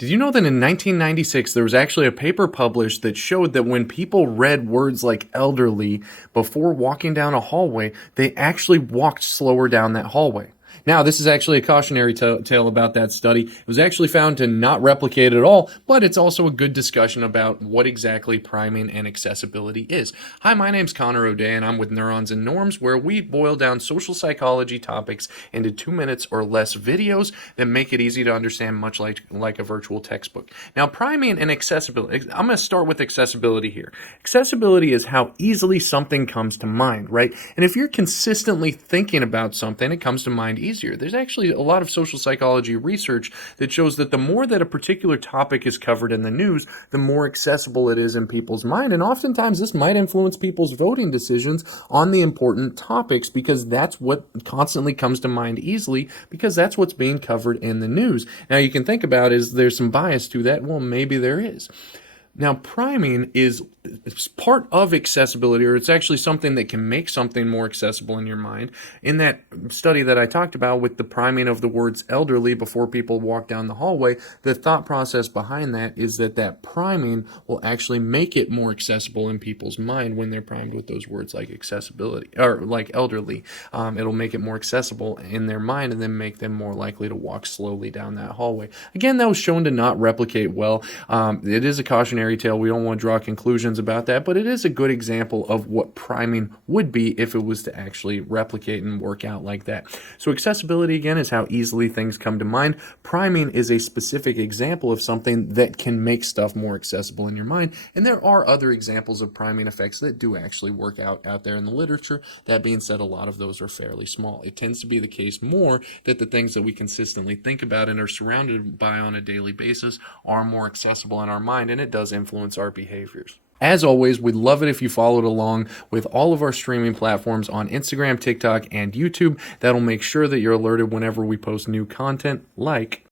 Did you know that in 1996 there was actually a paper published that showed that when people read words like elderly before walking down a hallway, they actually walked slower down that hallway? Now, this is actually a cautionary tale about that study. It was actually found to not replicate at all, but it's also a good discussion about what exactly priming and accessibility is. Hi, my name's Connor O'Day, and I'm with Neurons and Norms, where we boil down social psychology topics into 2 minutes or less videos that make it easy to understand, much like a virtual textbook. Now, priming and accessibility, I'm going to start with accessibility here. Accessibility is how easily something comes to mind, right? And if you're consistently thinking about something, it comes to mind easier. There's actually a lot of social psychology research that shows that the more that a particular topic is covered in the news, the more accessible it is in people's mind. And oftentimes this might influence people's voting decisions on the important topics because that's what constantly comes to mind easily because that's what's being covered in the news. Now you can think about, is there some bias to that? Well, maybe there is. Now, priming is part of accessibility, or it's actually something that can make something more accessible in your mind. In that study that I talked about with the priming of the words elderly before people walk down the hallway, the thought process behind that is that priming will actually make it more accessible in people's mind when they're primed with those words like accessibility, or like elderly. It'll make it more accessible in their mind and then make them more likely to walk slowly down that hallway. Again, that was shown to not replicate well. It is a cautionary tale. We don't want to draw conclusions about that, but it is a good example of what priming would be if it was to actually replicate and work out like that. So accessibility, again, is how easily things come to mind. Priming is a specific example of something that can make stuff more accessible in your mind, and there are other examples of priming effects that do actually work out there in the literature. That being said, a lot of those are fairly small. It tends to be the case more that the things that we consistently think about and are surrounded by on a daily basis are more accessible in our mind, and it does influence our behaviors. As always, we'd love it if you followed along with all of our streaming platforms on Instagram, TikTok, and YouTube. That'll make sure that you're alerted whenever we post new content like